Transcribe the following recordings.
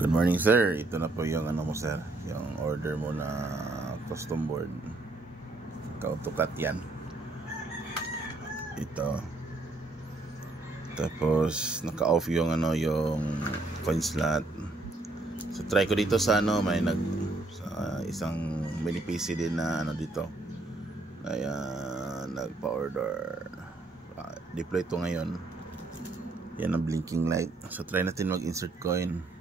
Good morning, sir. Ito na po yung ano mo, sir, yung order mo na custom board. Kautukat yan. Ito. Tapos naka-off yung ano, yung coin slot. So try ko dito sa ano, may sa isang mini PC din na ano dito. Kaya nagpa-order. Deploy ito ngayon. Yan ang blinking light. So try natin mag-insert coin.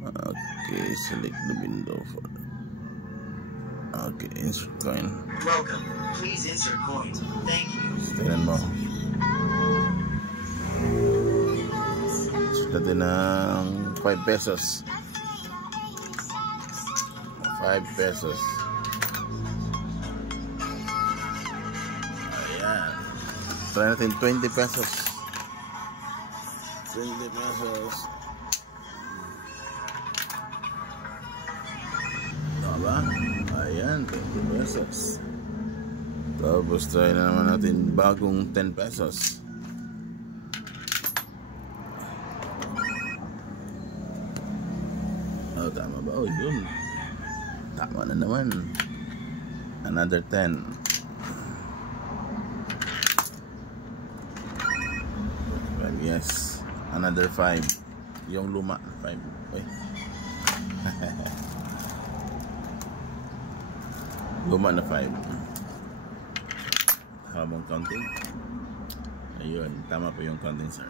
Okay, select the window for okay, insert coin. Welcome. Please insert coin. Thank you. Tingnan mo. Insert natin ng 5 pesos. 5 pesos. Ayan. Try natin 20 pesos. 20 pesos. Ba? Ayan, 20 pesos. Tapos try na naman natin bagong 10 pesos. Oh, tama ba? Oh, yun. Tama na naman. Another 10. Yes. Another 5. Yung luma. 5. Uy. Luma na 5. Habang counting. Ayun, tama po yung counting, sir.